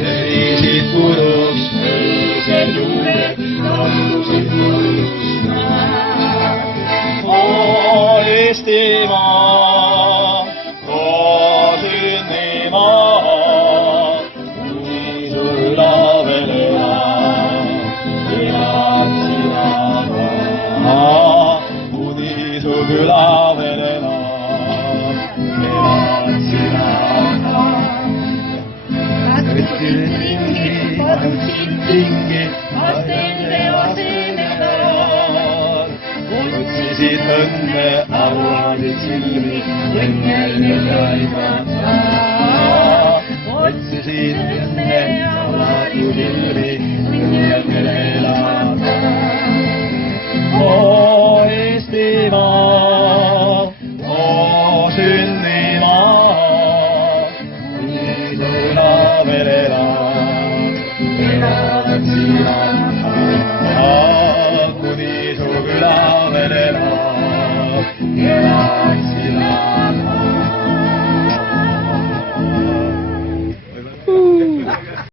Verisid puruks, õised juured, langusid põrusmaa. Eestimaa, sünnimaa, sulla veel elad sina ka. Uni su küla veel elad sina ka. Võtsid ringi, vahutasid ringi, vastende asemel. Otsisid õnne, avasid silmi, õnneline kaimata. Otsisid õnne, avasid silmi, õnneline elada. Eestimaa, sünnimaa, nii tule veel elad sina.